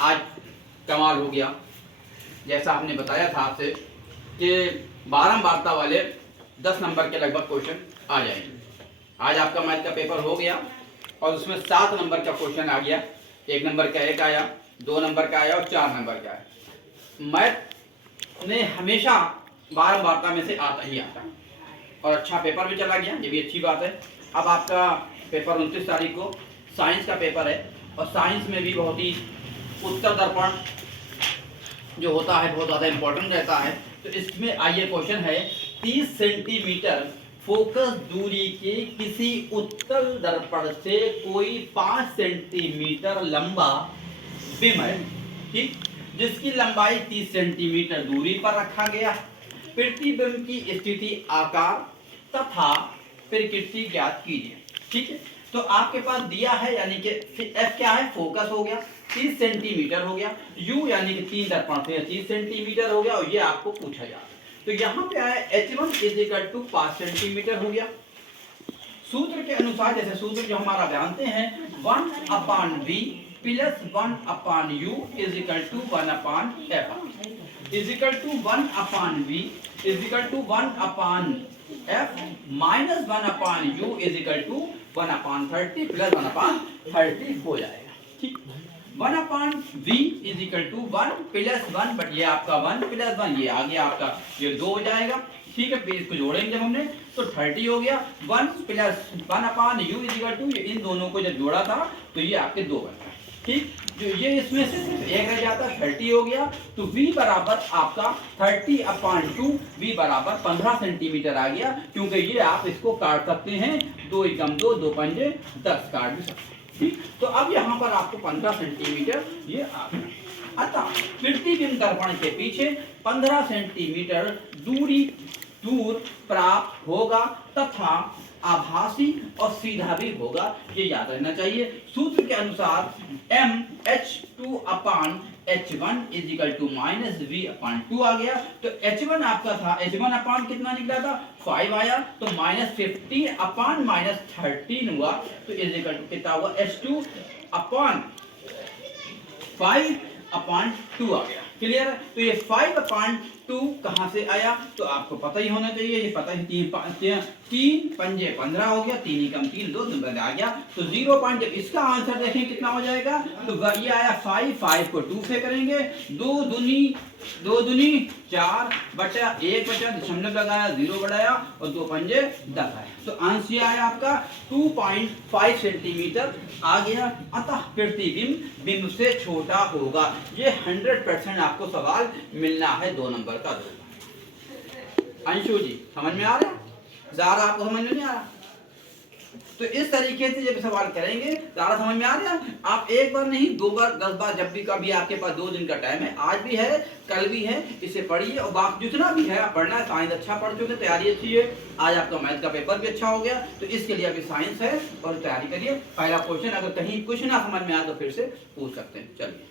आज कमाल हो गया। जैसा हमने बताया था आपसे कि बारंबारता वाले 10 नंबर के लगभग क्वेश्चन आ जाएंगे। आज आपका मैथ का पेपर हो गया और उसमें 7 नंबर का क्वेश्चन आ गया। 1 नंबर का एक आया, 2 नंबर का आया और 4 नंबर का आया। मैथ ने हमेशा बारंबारता में से आता ही आता है और अच्छा पेपर भी चला गया, ये भी अच्छी बात है। अब आपका पेपर 29 तारीख को साइंस का पेपर है और साइंस में भी बहुत ही उत्तर दर्पण जो होता है बहुत ज़्यादा इम्पोर्टेंट रहता है। तो इसमें आइए क्वेश्चन है 30 सेंटीमीटर फोकस दूरी के किसी उत्तल दर्पण से कोई 5 सेंटीमीटर लंबा बिंब है, ठीक, जिसकी लंबाई 30 सेंटीमीटर दूरी पर रखा गया। प्रतिबिंब की स्थिति, आकार तथा प्रकृति ज्ञात कीजिए। ठीक है, तो आपके पास दिया है, यानी कि एफ क्या है, फोकस हो गया, 30 सेंटीमीटर हो गया, यू यानी कि 3 दर्पण थे 30 सेंटीमीटर हो गया और ये आपको पूछा जा रहा है। तो यहाँ पे आया h1 इजिकल टू 5 सेंटीमीटर हो गया। सूत्र के अनुसार, जैसे सूत्र जो हमारा जानते हैं 1/v plus 1/u is equal to 1/f is equal to 1/v is equal to 1/f minus 1/u is equal to 1/30 plus 1/30 हो जाएगा। ठीक, 1/v is equal to 1 plus 1, but ये आपका 1 प्लस 1 ये आ गया आपका, ये 2 हो जाएगा। ठीक है, फिर इसको जोड़ेंगे जब हमने तो 30 हो गया। 1 प्लस 1/u इजिकल टू, इन दोनों को जब जोड़ा था तो ये आपके 2 बनता है। ठीक, जो ये इसमें से सिर्फ एक रह जाता, 30 हो गया। तो v बराबर आपका 30/2, v बराबर 15 सेंटीमीटर आ गया, क्योंकि ये आप इसको काट सकते हैं, 2 एकम 2, 2 पंजे 10 काट भी सकते हैं। ठीक, तो अब यहाँ पर आपको 15 सेंटीमीटर ये आ गया। अतः प्रतिबिंब दर्पण के पीछे 15 सेंटीमीटर दूर प्राप्त होगा तथा आभासी और सीधा भी होगा, ये याद रहना चाहिए। सूत्र के अनुसार mh2/h1 is equal to minus v/2 आ गया। तो h1 आपका था, h1 कितना निकला था 5 आया, तो माइनस 50/-13 हुआ, तो इजिकल टू कितना हुआ h2/5/2 आ गया। क्लियर है? तो ये 5/2 कहां से आया तो आपको पता ही होना चाहिए, ये पता ही 3 पंजे 15 हो गया, 3 एकम 3, 2 नंबर आ गया। तो 0 पॉइंट, जब इसका आंसर देखें कितना हो जाएगा, तो ये आया 5 को 2 से करेंगे, 2 दूनी 4 बटा 1 बचा दशमलव लगाया, 0 बढ़ाया और 2 पंजे 10 आया। तो आंसर आया आपका 2.5 सेंटीमीटर आ गया। अतः प्रतिबिंब बिंब से छोटा होगा। ये 100% आपको सवाल मिलना है 2 नंबर का। अंशु जी समझ में आ रहा है? ज़्यादा आपको समझ में नहीं आ रहा? तो इस तरीके से जब सवाल करेंगे, ज़्यादा समझ में आ रहा है? आप एक बार नहीं 2 बार 10 बार, जब भी कभी आपके पास 2 दिन का टाइम है, आज भी है कल भी है, इसे पढ़िए और बाकी जितना भी है आप पढ़ना है। साइंस अच्छा पढ़ चुके, तैयारी अच्छी है, आज आपका मैथ का पेपर भी अच्छा हो गया, तो इसके लिए अभी साइंस है और तैयारी करिए। पहला क्वेश्चन अगर कहीं कुछ ना समझ में आए तो फिर से पूछ सकते हैं। चलिए।